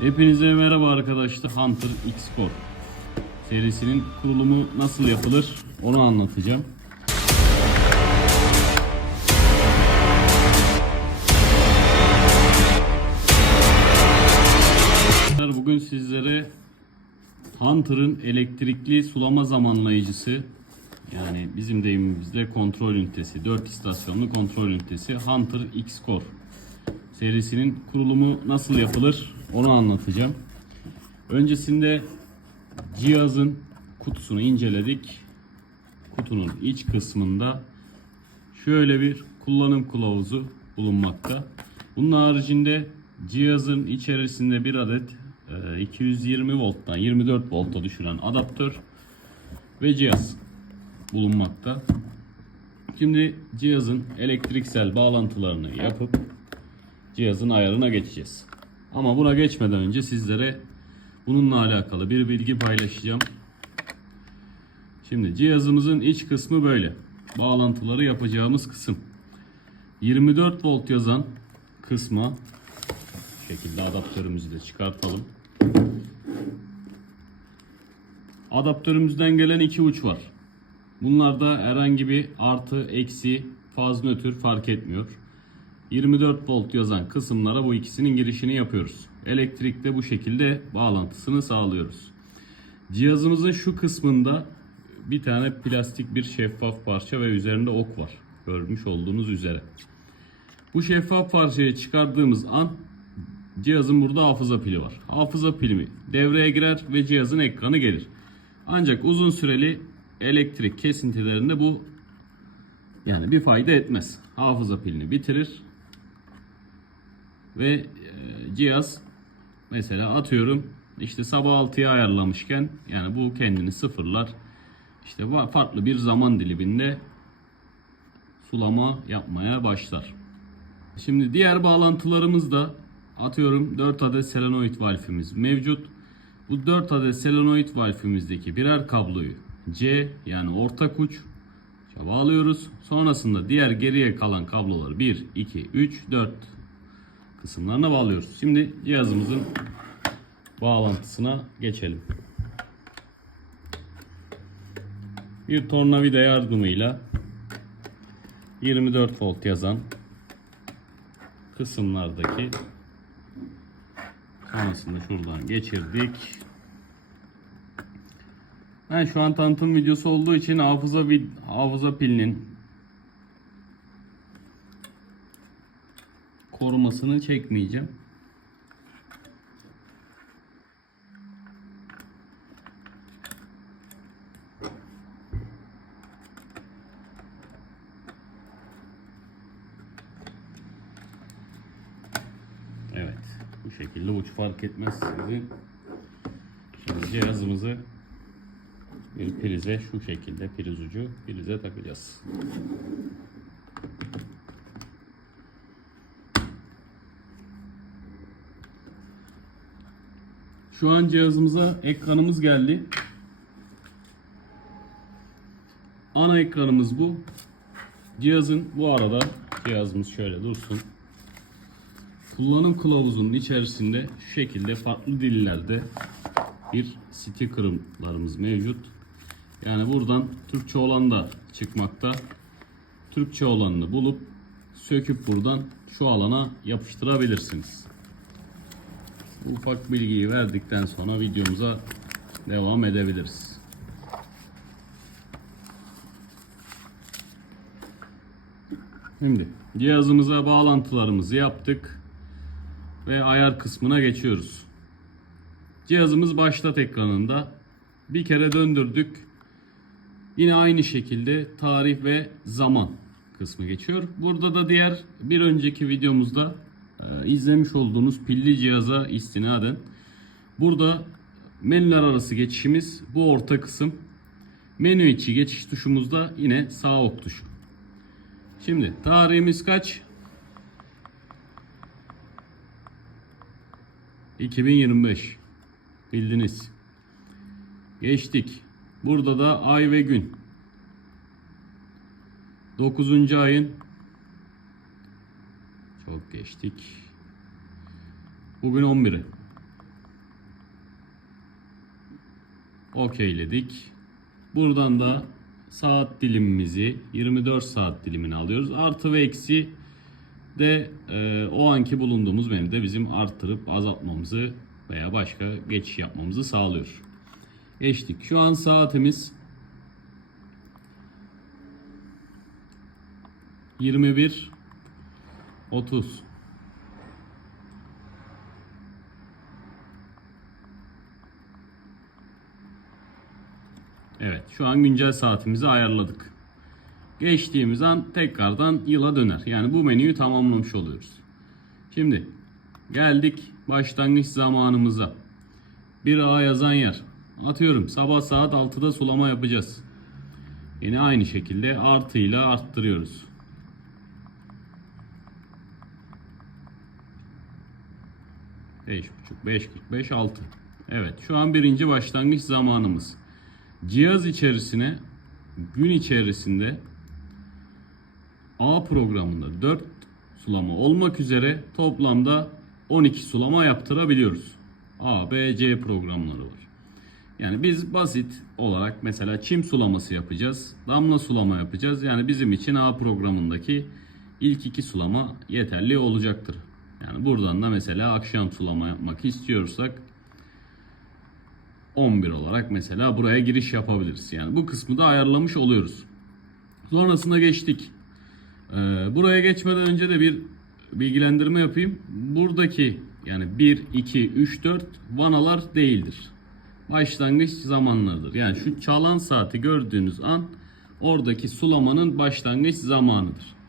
Hepinize merhaba arkadaşlar. Hunter X-Core serisinin kurulumu nasıl yapılır onu anlatacağım. Bugün sizlere Hunter'ın elektrikli sulama zamanlayıcısı yani bizim deyimimizde kontrol ünitesi, 4 istasyonlu kontrol ünitesi Hunter X-Core serisinin kurulumu nasıl yapılır onu anlatacağım. Öncesinde cihazın kutusunu inceledik. Kutunun iç kısmında şöyle bir kullanım kılavuzu bulunmakta. Bunun haricinde cihazın içerisinde bir adet e, 220 volttan 24 volta düşüren adaptör ve cihaz bulunmakta. Şimdi cihazın elektriksel bağlantılarını yapıp cihazın ayarına geçeceğiz. Ama buna geçmeden önce sizlere bununla alakalı bir bilgi paylaşacağım. Şimdi cihazımızın iç kısmı böyle. Bağlantıları yapacağımız kısım. 24 volt yazan kısma şekilde adaptörümüzü de çıkartalım. Adaptörümüzden gelen iki uç var. Bunlarda herhangi bir artı, eksi, faz nötr fark etmiyor. 24 volt yazan kısımlara bu ikisinin girişini yapıyoruz. Elektrikte bu şekilde bağlantısını sağlıyoruz. Cihazımızın şu kısmında bir tane plastik bir şeffaf parça ve üzerinde ok var. Görmüş olduğunuz üzere. Bu şeffaf parçayı çıkardığımız an cihazın burada hafıza pili var. Hafıza pili devreye girer ve cihazın ekranı gelir. Ancak uzun süreli elektrik kesintilerinde bu yani bir fayda etmez. Hafıza pilini bitirir ve e, cihaz mesela atıyorum işte sabah 6'ya ayarlamışken yani bu kendini sıfırlar. İşte farklı bir zaman diliminde sulama yapmaya başlar. Şimdi diğer bağlantılarımız da atıyorum 4 adet selenoid valfimiz mevcut. Bu 4 adet selenoid valfimizdeki birer kabloyu C yani ortak uç bağlıyoruz. Sonrasında diğer geriye kalan kabloları 1, 2, 3, 4 kısımlarına bağlıyoruz. Şimdi cihazımızın bağlantısına geçelim. Bir tornavida yardımıyla 24 volt yazan kısımlardaki sonrasında şuradan geçirdik. Ben şu an tanıtım videosu olduğu için hafıza vid hafıza pilinin korumasını çekmeyeceğim. Evet. Bu şekilde uç fark etmez sizin. Şimdi cihazımızı bir prize şu şekilde priz ucu prize takacağız. Şu an cihazımıza ekranımız geldi. Ana ekranımız bu. Cihazın bu arada cihazımız şöyle dursun. Kullanım kılavuzunun içerisinde şu şekilde farklı dillerde bir stickerlarımız mevcut. Yani buradan Türkçe olan da çıkmakta. Türkçe olanını bulup söküp buradan şu alana yapıştırabilirsiniz. Ufak bilgiyi verdikten sonra videomuza devam edebiliriz. Şimdi cihazımıza bağlantılarımızı yaptık ve ayar kısmına geçiyoruz. Cihazımız başlat ekranında bir kere döndürdük. Yine aynı şekilde tarih ve zaman kısmı geçiyor. Burada da diğer bir önceki videomuzda izlemiş olduğunuz pilli cihaza istinaden burada menüler arası geçişimiz bu orta kısım. Menü içi geçiş tuşumuz da yine sağ ok tuşu. Şimdi tarihimiz kaç? 2025. Bildiniz. Geçtik. Burada da ay ve gün. 9. ayın çok geçtik. Bugün 11'i. Okeyledik. Buradan da saat dilimimizi 24 saat dilimini alıyoruz. Artı ve eksi de e, o anki bulunduğumuz menüde bizim arttırıp azaltmamızı veya başka geçiş yapmamızı sağlıyor. Geçtik. Şu an saatimiz 21 30 Evet, şu an güncel saatimizi ayarladık. Geçtiğimiz an tekrardan yıla döner. Yani bu menüyü tamamlamış oluyoruz. Şimdi geldik başlangıç zamanımıza. Bir A yazan yer. Atıyorum sabah saat 6'da sulama yapacağız. Yine aynı şekilde artıyla arttırıyoruz. Beş buçuk, beş kırk beş, altı. Evet, şu an birinci başlangıç zamanımız. Cihaz içerisine gün içerisinde A programında 4 sulama olmak üzere toplamda 12 sulama yaptırabiliyoruz. A, B, C programları var. Yani biz basit olarak mesela çim sulaması yapacağız. Damla sulama yapacağız. Yani bizim için A programındaki ilk iki sulama yeterli olacaktır. Yani buradan da mesela akşam sulama yapmak istiyorsak 11 olarak mesela buraya giriş yapabiliriz. Yani bu kısmı da ayarlamış oluyoruz. Sonrasında geçtik. Ee, buraya geçmeden önce de bir bilgilendirme yapayım. Buradaki yani 1, 2, 3, 4 vanalar değildir. Başlangıç zamanlarıdır. Yani şu çalan saati gördüğünüz an oradaki sulamanın başlangıç zamanıdır.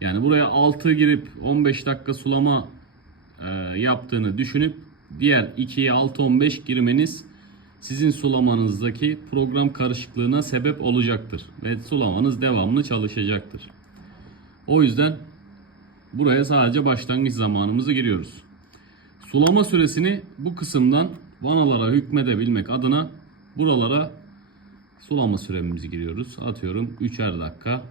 Yani buraya 6 girip 15 dakika sulama e, yaptığını düşünüp diğer 2'ye 6-15 girmeniz sizin sulamanızdaki program karışıklığına sebep olacaktır. Ve sulamanız devamlı çalışacaktır. O yüzden buraya sadece başlangıç zamanımızı giriyoruz. Sulama süresini bu kısımdan vanalara hükmedebilmek adına buralara sulama süremizi giriyoruz. Atıyorum 3'er dakika.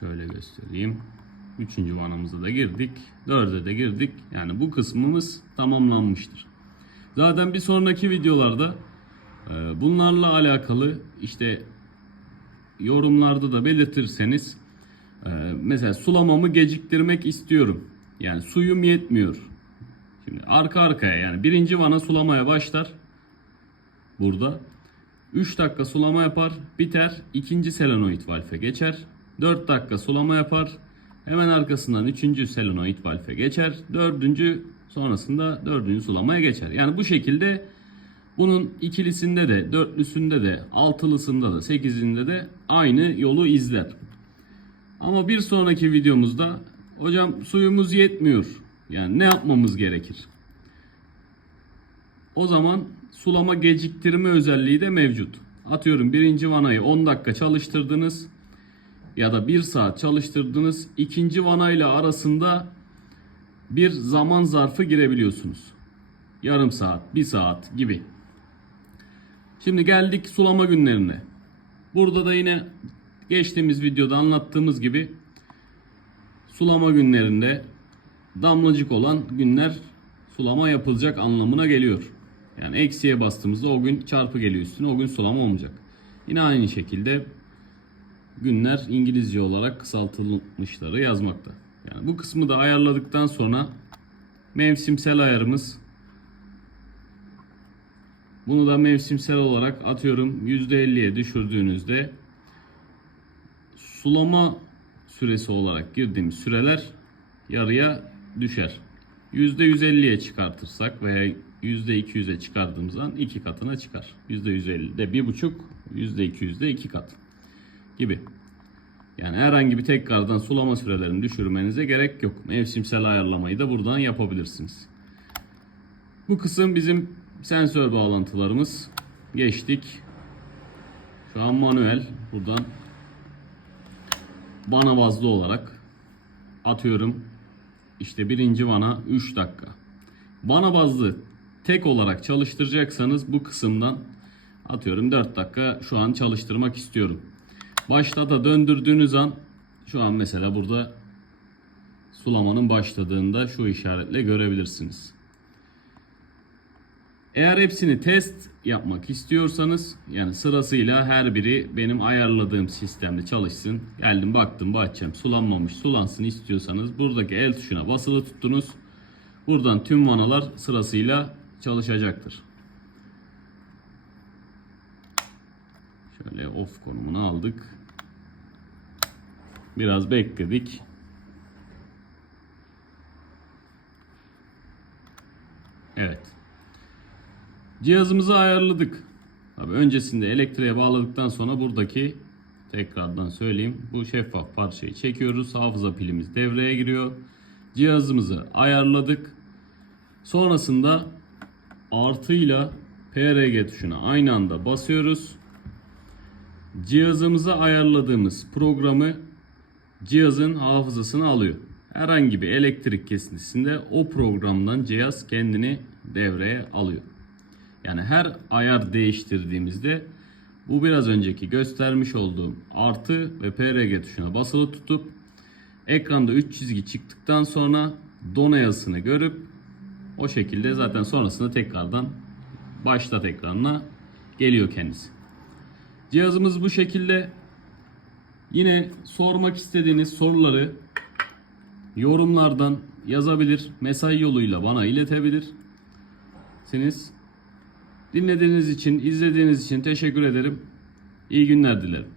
Şöyle göstereyim. Üçüncü vanamıza da girdik. Dörde de girdik. Yani bu kısmımız tamamlanmıştır. Zaten bir sonraki videolarda e, bunlarla alakalı işte yorumlarda da belirtirseniz e, mesela sulamamı geciktirmek istiyorum. Yani suyum yetmiyor. Şimdi arka arkaya yani birinci vana sulamaya başlar. Burada. 3 dakika sulama yapar, biter. ikinci selenoid valfe geçer. 4 dakika sulama yapar. Hemen arkasından 3. selenoid valfe geçer. 4. sonrasında 4. sulamaya geçer. Yani bu şekilde bunun ikilisinde de, dörtlüsünde de, altılısında da, sekizinde de aynı yolu izler. Ama bir sonraki videomuzda hocam suyumuz yetmiyor. Yani ne yapmamız gerekir? O zaman sulama geciktirme özelliği de mevcut. Atıyorum birinci vanayı 10 dakika çalıştırdınız ya da 1 saat çalıştırdınız. ikinci vanayla arasında bir zaman zarfı girebiliyorsunuz. Yarım saat, 1 saat gibi. Şimdi geldik sulama günlerine. Burada da yine geçtiğimiz videoda anlattığımız gibi sulama günlerinde damlacık olan günler sulama yapılacak anlamına geliyor. Yani eksiye bastığımızda o gün çarpı geliyor üstüne o gün sulama olmayacak. Yine aynı şekilde günler İngilizce olarak kısaltılmışları yazmakta. Yani bu kısmı da ayarladıktan sonra mevsimsel ayarımız bunu da mevsimsel olarak atıyorum %50'ye düşürdüğünüzde sulama süresi olarak girdiğimiz süreler yarıya düşer. %150'ye çıkartırsak veya %200'e çıkardığımız zaman iki katına çıkar. %150'de bir buçuk, %200'de iki kat gibi. Yani herhangi bir tekrardan sulama sürelerini düşürmenize gerek yok. Mevsimsel ayarlamayı da buradan yapabilirsiniz. Bu kısım bizim sensör bağlantılarımız. Geçtik. Şu an manuel. Buradan bana bazlı olarak atıyorum. İşte birinci vana 3 dakika. Bana bazlı tek olarak çalıştıracaksanız bu kısımdan atıyorum 4 dakika şu an çalıştırmak istiyorum. Başta da döndürdüğünüz an şu an mesela burada sulamanın başladığında şu işaretle görebilirsiniz. Eğer hepsini test yapmak istiyorsanız yani sırasıyla her biri benim ayarladığım sistemde çalışsın. Geldim baktım bahçem sulanmamış sulansın istiyorsanız buradaki el tuşuna basılı tuttunuz. Buradan tüm vanalar sırasıyla çalışacaktır. Şöyle off konumunu aldık. Biraz bekledik. Evet. Cihazımızı ayarladık. Tabii öncesinde elektriğe bağladıktan sonra buradaki tekrardan söyleyeyim. Bu şeffaf parçayı çekiyoruz. Hafıza pilimiz devreye giriyor. Cihazımızı ayarladık. Sonrasında artıyla PRG tuşuna aynı anda basıyoruz. Cihazımıza ayarladığımız programı cihazın hafızasını alıyor. Herhangi bir elektrik kesintisinde o programdan cihaz kendini devreye alıyor. Yani her ayar değiştirdiğimizde bu biraz önceki göstermiş olduğum artı ve PRG tuşuna basılı tutup ekranda 3 çizgi çıktıktan sonra dona yazısını görüp o şekilde zaten sonrasında tekrardan başlat ekranına geliyor kendisi. Cihazımız bu şekilde. Yine sormak istediğiniz soruları yorumlardan yazabilir, mesaj yoluyla bana iletebilirsiniz. Dinlediğiniz için, izlediğiniz için teşekkür ederim. İyi günler dilerim.